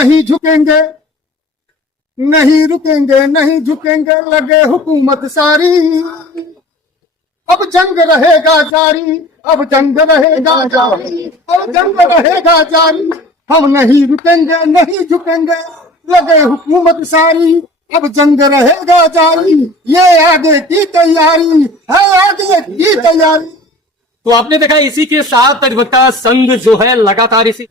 नहीं झुकेंगे, नहीं रुकेंगे, नहीं झुकेंगे, लगे हुकूमत सारी, अब जंग रहेगा जारी, अब जंग रहेगा जारी, अब जंग रहेगा जारी, हम नहीं रुकेंगे, नहीं झुकेंगे, लगे हुकूमत सारी, अब जंग रहेगा जारी, ये आगे की तैयारी है, आगे की तैयारी। तो आपने देखा इसी के साथ अधिवक्ता संघ जो है लगातार इसी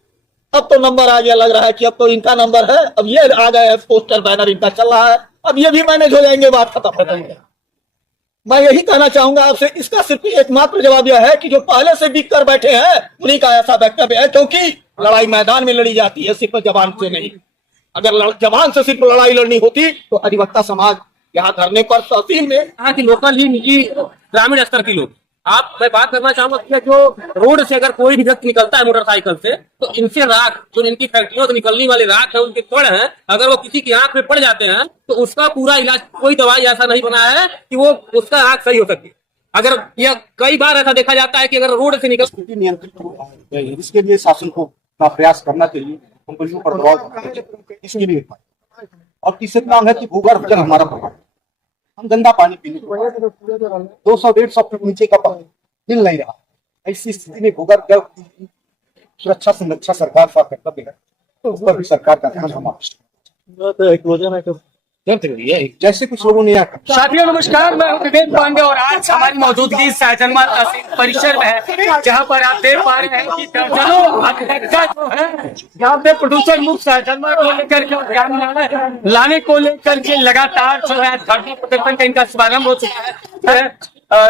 अब तो नंबर आ गया, लग रहा है कि अब तो इनका नंबर है, अब ये आ गया है, पोस्टर बैनर इनका चल रहा है, अब ये भी मैनेज हो जाएंगे, बात खत्म हो जाएंगे। मैं यही कहना चाहूंगा आपसे, इसका सिर्फ एकमात्र जवाब यह है कि जो पहले से बिक कर बैठे हैं उन्हीं का ऐसा वक्तव्य है, क्योंकि लड़ाई मैदान में लड़ी जाती है, सिर्फ जबान से नहीं। अगर जबान से सिर्फ लड़ाई लड़नी होती तो अधिवक्ता समाज यहाँ धरने पर, तहसील में, यहाँ की लोकल ही निजी ग्रामीण स्तर के लोग, आप मैं बात करना चाहूंगा कि जो रोड से अगर कोई भी व्यक्ति निकलता है मोटरसाइकिल से, तो इनसे राख, जो इनकी फैक्ट्रियों से निकलने वाले राख है, उनके कण हैं, अगर वो किसी की आंख में पड़ जाते हैं तो उसका पूरा इलाज, कोई दवाई ऐसा नहीं बनाया है कि वो उसका आंख सही हो सकती। अगर यह कई बार ऐसा देखा जाता है कि अगर रोड से निकल नियंत्रित हो, इसके लिए शासन को का प्रयास करना चाहिए, कंपनियों पर दबाव इसके लिए। और तीसरी मांग है कि भूगर्भ जल हमारा प्रभाव, हम गंदा पानी पीने 200-150 फीट नीचे का पानी मिल नहीं रहा। ऐसी स्थिति में भूगर्भ जल सुरक्षा संरक्षा सरकार का कर्तव्य है, तो उस पर भी सरकार का ध्यान हम जैसे कुछ लोगों ने साथियों नमस्कार, मैं हूं विवेक पांडे और आज हमारी मौजूदगी सहजनवा तहसील परिसर में है, जहां पर आप देख पा रहे हैं कि दर्जनों अधिवक्ता जो है यहाँ पे प्रदूषण मुक्त सहजनवा को लेकर के अभियान लाने को लेकर के लगातार जो है धरना प्रदर्शन का इनका शुभारंभ हो चुका है।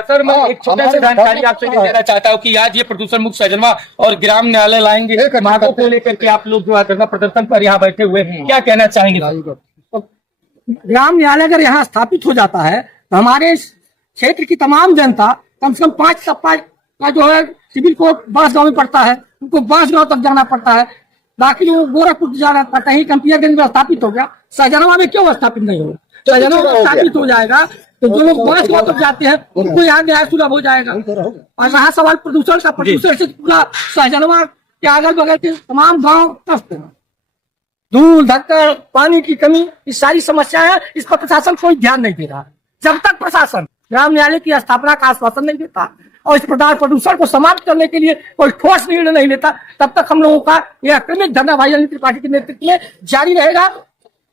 सर मैं एक छोटा सा जानकारी आपसे देना चाहता हूँ कि आज ये प्रदूषण मुक्त सहजनवा और ग्राम न्यायालय लाएंगे मांगों को लेकर के आप लोग जो है धरना प्रदर्शन पर यहाँ बैठे हुए हैं, क्या कहना चाहेंगे? ग्राम न्यायालय अगर यहाँ स्थापित हो जाता है तो हमारे क्षेत्र की तमाम जनता कम से कम 5 सप्ताह का जो है सिविल कोर्ट बांसगांव में पड़ता है, उनको बांसगांव तक जाना पड़ता है, बाकी वो गोरखपुर जाना पड़ता है। कंपियरगंज में स्थापित हो गया, सहजनवा में क्यों स्थापित नहीं होगा? सहजनवा में स्थापित हो जाएगा तो जो लोग बांसगांव तक जाते हैं उनको यहाँ न्याय सुलभ हो जाएगा। और रहा सवाल प्रदूषण का, प्रदूषण से पूरा सहजनवा के अगल बगल के तमाम गाँव त्रस्त है, धूल धक्कर, पानी की कमी, ये सारी समस्याएं हैं, इस पर प्रशासन कोई ध्यान नहीं दे रहा। जब तक प्रशासन ग्राम न्यायालय की स्थापना का आश्वासन नहीं देता और इस प्रकार प्रदूषण को समाप्त करने के लिए कोई ठोस निर्णय नहीं लेता, तब तक हम लोगों का यह क्रमिक धरना भाई जनता पार्टी के नेतृत्व में जारी रहेगा,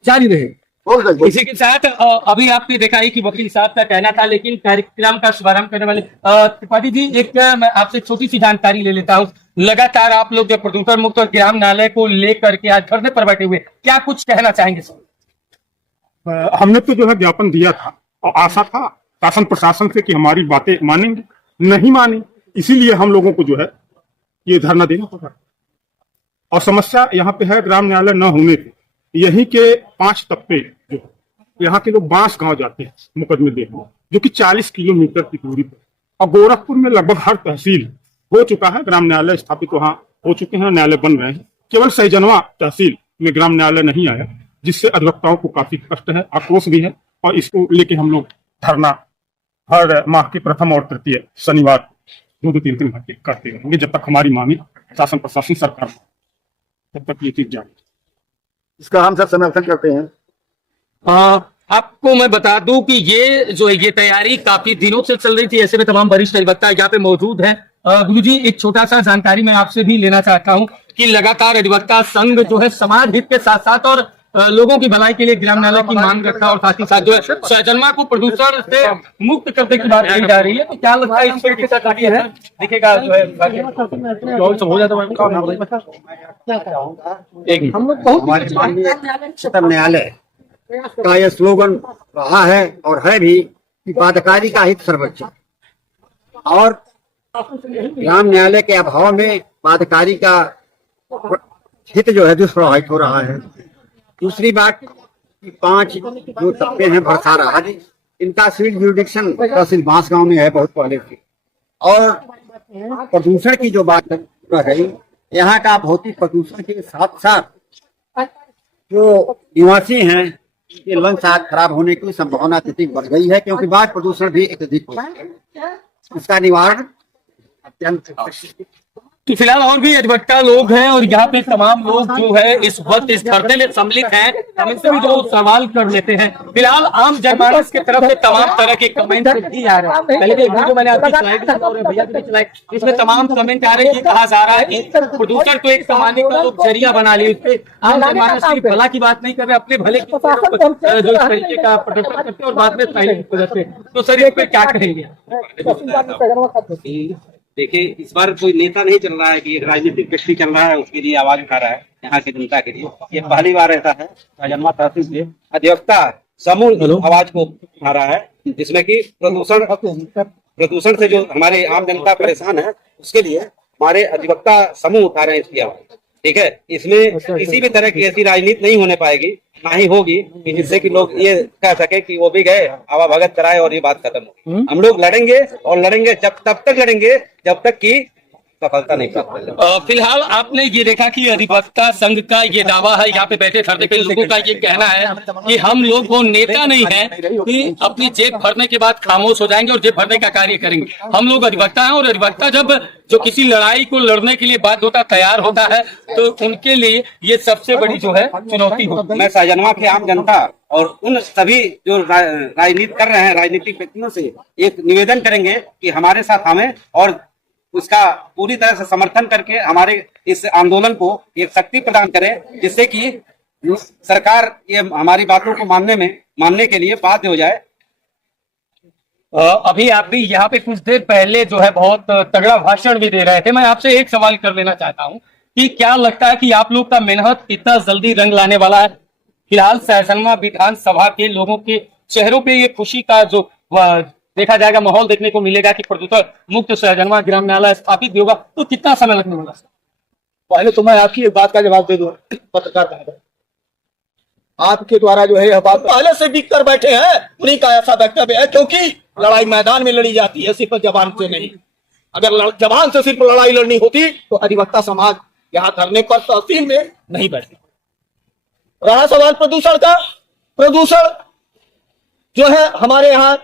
जारी रहेगा। इसी के साथ अभी आपने देखा है कि वकील साहब का कहना था, लेकिन कार्यक्रम का शुभारंभ करने वाले त्रिपाठी जी, एक मैं आपसे छोटी सी जानकारी ले लेता हूँ। लगातार आप लोग जो प्रदूषण मुक्त और ग्राम न्यायालय को लेकर के आज धरने पर बैठे हुए, क्या कुछ कहना चाहेंगे सर? हमने तो जो है ज्ञापन दिया था और आशा था शासन प्रशासन से कि हमारी बातें मानेंगे, नहीं माने, इसीलिए हम लोगों को जो है ये धरना देना पड़ा। और समस्या यहाँ पे है ग्राम न्यायालय न होने से यहीं के 5 तप्पे जो यहाँ के लोग बांसगांव जाते हैं मुकदमे देखने, जो कि 40 किलोमीटर की दूरी पर, और गोरखपुर में लगभग हर तहसील हो चुका है, ग्राम न्यायालय स्थापित वहां हो चुके हैं, न्यायालय बन रहे हैं। केवल सहजनवा तहसील में ग्राम न्यायालय नहीं आया, जिससे अधिवक्ताओं को काफी कष्ट है, आक्रोश भी है, और इसको लेके हम लोग धरना हर माह के प्रथम और तृतीय शनिवार 2-3 दिन करते रहेंगे, जब तक हमारी मांगे शासन प्रशासन सरकार तब तक ये चीज जारी। इसका हम सब समर्थन करते हैं। आपको मैं बता दूं कि ये तैयारी काफी दिनों से चल रही थी, ऐसे में तमाम वरिष्ठ अधिवक्ता यहाँ पे मौजूद हैं। गुरुजी, एक छोटा सा जानकारी मैं आपसे भी लेना चाहता हूं कि लगातार अधिवक्ता संघ जो है समाज हित के साथ साथ और लोगों की भलाई के लिए ग्राम न्यायालय की मांग रखा, और साथ ही साथ जो है सहजनवा को प्रदूषण से मुक्त करने की बात कही जा रही है, तो क्या लगता है इसमें कितना कार्य है दिखेगा जो है हो जाता है। हम लोग बहुत उच्चतम न्यायालय का यह स्लोगन रहा है और है भी कि बाध्यकारी का हित सर्वोच्च, और ग्राम न्यायालय के अभाव में बाध्यकारी का हित जो है दुष्प्रभावित हो रहा है। दूसरी बात कि 5 जो तब्बे हैं भरसारा हाजी, इनका सिविल जुडिक्शन तहसील बांसगांव में है बहुत पहले से। और प्रदूषण की जो बात रही, यहाँ का भौतिक प्रदूषण के साथ साथ जो निवासी हैं ये लंग्स खराब होने की संभावना अत्यधिक बढ़ गई है, क्योंकि वायु प्रदूषण भी अत्यधिक हो है। इसका निवारण अत्यंत तो फिलहाल और भी अधिवक्ता लोग हैं और यहाँ पे तमाम लोग जो है इस वक्त इस धरने में सम्मिलित हैं, हम इनसे भी जो सवाल कर लेते हैं। फिलहाल आम जनमानस की तरफ से तमाम तरह के कमेंट भी आ रहे हैं। पहले भी एक वीडियो मैंने आपकी चलाई थी और भैया की भी चलाई, इसमें तमाम कमेंट आ रहे हैं कि कहा जा रहा है कि प्रदूषण को एक कमाने का लोग जरिया बना लिए, उस पे आम जनमानस की भला की बात नहीं कर रहे, अपने भले की जो इस तरीके का प्रदर्शन करते हैं और बाद में साइलेंट हो जाते हैं। तो सर इस पे क्या कहेंगे? देखिए, इस बार कोई नेता नहीं चल रहा है कि एक राजनीतिक व्यक्ति चल रहा है उसके लिए आवाज उठा रहा है यहाँ की जनता के लिए। ये पहली बार ऐसा है राजन्मा तहसील से अधिवक्ता समूह आवाज को उठा रहा है, जिसमें कि प्रदूषण से जो हमारे आम जनता परेशान है उसके लिए हमारे अधिवक्ता समूह उठा रहे हैं इसकी आवाज। ठीक है, इसमें किसी भी तरह की ऐसी राजनीति नहीं होने पाएगी, ना ही होगी कि जिससे कि लोग ये कह सके कि वो भी गए हवा भगत कराए और ये बात खत्म होगी। हम लोग लड़ेंगे और लड़ेंगे तब तक लड़ेंगे जब तक कि सफलता नहीं प्राप्त होगी। फिलहाल आपने ये देखा कि अधिवक्ता संघ का ये दावा है, यहाँ पे बैठे धरने पे लोगों का ये कहना है कि हम लोग वो नेता नहीं है कि अपनी जेब भरने के बाद खामोश हो जाएंगे और जेब भरने का कार्य करेंगे। हम लोग अधिवक्ता हैं और अधिवक्ता जब जो किसी लड़ाई को लड़ने के लिए बात होता तैयार होता है तो उनके लिए ये सबसे बड़ी जो है चुनौती होती है। मैं सहजनवा के आम जनता और उन सभी जो राजनीति कर रहे हैं राजनीतिक व्यक्तियों से एक निवेदन करेंगे कि हमारे साथ हमें और उसका पूरी तरह से समर्थन करके हमारे इस आंदोलन को एक शक्ति प्रदान करें, जिससे कि सरकार ये हमारी बातों को मानने के लिए बाध्य हो जाए। अभी आप भी यहाँ पे कुछ देर पहले जो है बहुत तगड़ा भाषण भी दे रहे थे। मैं आपसे एक सवाल कर लेना चाहता हूँ कि क्या लगता है कि आप लोग का मेहनत इतना जल्दी रंग लाने वाला है? फिलहाल सहजनवा विधानसभा के लोगों के चेहरों पे ये खुशी का जो देखा जाएगा माहौल देखने को मिलेगा कि प्रदूषण मुक्त सहजनवा ग्राम न्यायालय स्थापित भी होगा, तो कितना समय लगने वाला? पहले तो मैं आपकी एक बात का जवाब दे दूं पत्रकार साहब, आपके द्वारा जो है यह बात पहले से बिक कर बैठे हैं, उन्हीं का ऐसा वक्तव्य है, क्योंकि लड़ाई मैदान में लड़ी जाती है, सिर्फ जबान से नहीं। अगर जबान से सिर्फ लड़ाई लड़नी होती तो अधिवक्ता समाज यहाँ धरने पर तहसील में नहीं बैठते। रहा सवाल प्रदूषण का, प्रदूषण जो है हमारे यहाँ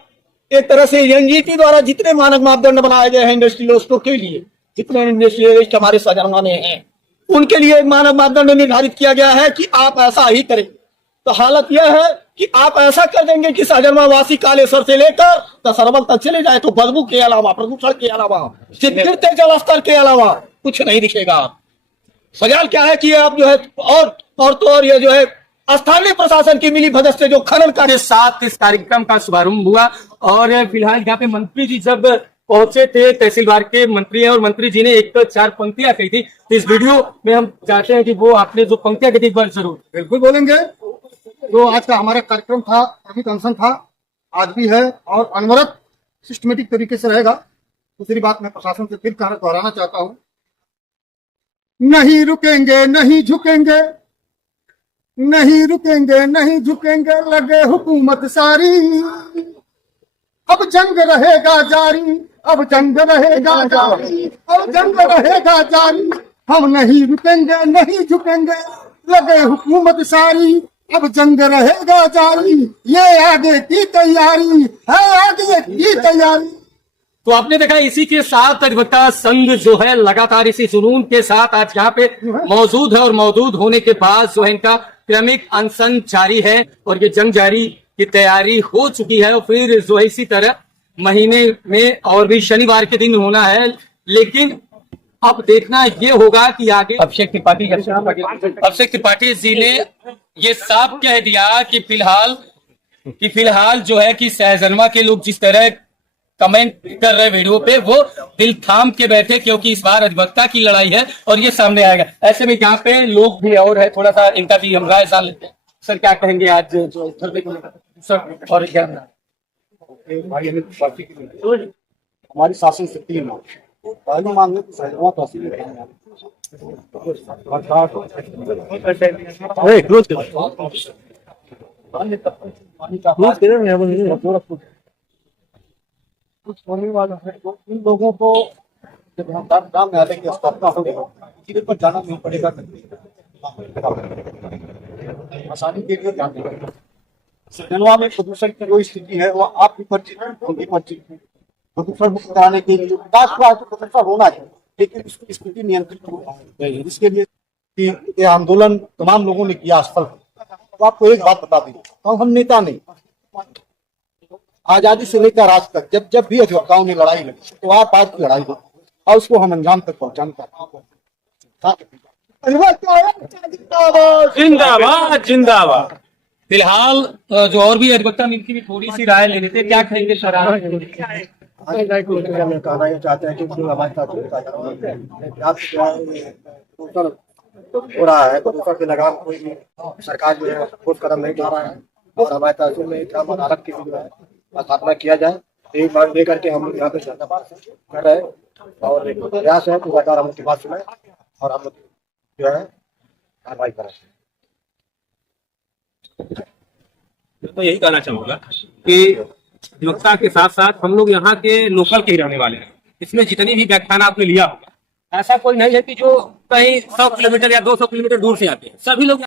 एक तरह से एनजीटी द्वारा जितने मानक मापदंड बनाए गए हैं इंडस्ट्रियलिस्टों के लिए, जितने इंडस्ट्रियलिस्ट हमारे सहजनवा में हैं उनके लिए एक मानक मापदंड निर्धारित किया गया है कि आप ऐसा ही करें। तो हालत यह है कि आप ऐसा कर देंगे कि सहजनवा वासी कालेसर से लेकर दशहरवा तक चले जाए तो बदबू के अलावा, प्रदूषण के अलावा, सिर्फ गिरते जल स्तर के अलावा कुछ नहीं दिखेगा। सवाल क्या है कि आप जो है और ये जो है स्थानीय प्रशासन की मिली भगत से जो खनन के साथ इस कार्यक्रम का शुभारंभ हुआ और फिलहाल यहाँ पे मंत्री जी जब पहुंचे थे, तहसीलवार के मंत्री हैं और मंत्री जी ने एक 4 पंक्तियां कही थी, तो इस वीडियो में हम चाहते हैं कि वो आपने जो पंक्तियां कही थी एक बार जरूर बिल्कुल बोलेंगे। जो आज का हमारा कार्यक्रम था, ट्रैफिक अनशन था, आज भी है और अनवरत सिस्टमेटिक तरीके से रहेगा। दूसरी बात मैं प्रशासन से फिर दोहराना चाहता हूँ, नहीं रुकेंगे नहीं झुकेंगे, नहीं रुकेंगे नहीं झुकेंगे, लगे हुकूमत सारी, अब जंग रहेगा जारी, अब जंग रहेगा जारी, अब जंग रहेगा जारी, हम नहीं रुकेंगे नहीं झुकेंगे, लगे हुकूमत सारी, अब जंग रहेगा जारी, ये आगे की तैयारी है, आगे की तैयारी। तो आपने देखा इसी के साथ अधिवक्ता संघ जो है लगातार इसी जुनून के साथ आज यहाँ पे मौजूद है और मौजूद होने के बाद जो है इनका क्रमिक अनशन जारी है और ये जंग जारी की तैयारी हो चुकी है और फिर जो है इसी तरह महीने में और भी शनिवार के दिन होना है। लेकिन अब देखना ये होगा कि आगे अभिषेक त्रिपाठी जी ने ये साफ कह दिया कि फिलहाल जो है कि सहजनवा के लोग जिस तरह कमेंट कर रहे वीडियो पे वो दिल थाम के बैठे, क्योंकि इस बार अधिवक्ता की लड़ाई है और ये सामने आएगा। ऐसे में यहाँ पे लोग भी और है, थोड़ा सा इनका भी हम राय जान लेते हैं। सर क्या कहेंगे आज जो सर और क्या हमारी शासन शक्ति में पहली मांग है सहजनवा तहसील कुछ होने वाला है, तो इन लोगों को जब ग्राम न्यायालय की स्थापना होगी किसी पर जाना नहीं पड़ेगा, आसानी के लिए जाने सहजनवा में प्रदूषण की जो स्थिति है वो आपकी परिचित उनकी परिचित है। प्रदूषण मुक्त कराने के लिए विकास को आज प्रदूषण होना चाहिए, लेकिन इसकी स्थिति नियंत्रित हो गई है, जिसके लिए कि ये आंदोलन तमाम लोगों ने किया असफल। तो आपको एक बात बता दी, तो हम नेता नहीं, आजादी से लेकर आज तक जब जब भी अधिवक्ताओं ने लड़ाई लड़ी तो आप आज की लड़ाई हो और उसको हम अंजाम तक पहुंचाने का जिंदाबाद जिंदाबाद। फिलहाल जो और भी अधिवक्ता मिलती भी थोड़ी सी राय ले लेते, क्या कहेंगे सर आप? हमें कहना ये चाहते हैं कि जो हमारे साथ हो रहा है, प्रदूषण के लगाम कोई भी सरकार जो है ठोस कदम नहीं उठा रहा है और हमारे तहसील में एक अदालत की जो है स्थापना किया जाए, एक बार लेकर के हम लोग यहाँ पे धरना कर रहे हैं और एक प्रयास है कि सरकार हम लोग की बात सुने और हम लोग जो है कार्रवाई करें। तो यही कहना चाहूंगा कि अधिवक्ता के साथ साथ हम लोग यहाँ के लोकल के ही रहने वाले हैं। इसमें जितनी भी व्याख्यान आपने लिया होगा, ऐसा कोई नहीं है कि जो कहीं 100 किलोमीटर या 200 किलोमीटर दूर से आते हैं, सभी लोग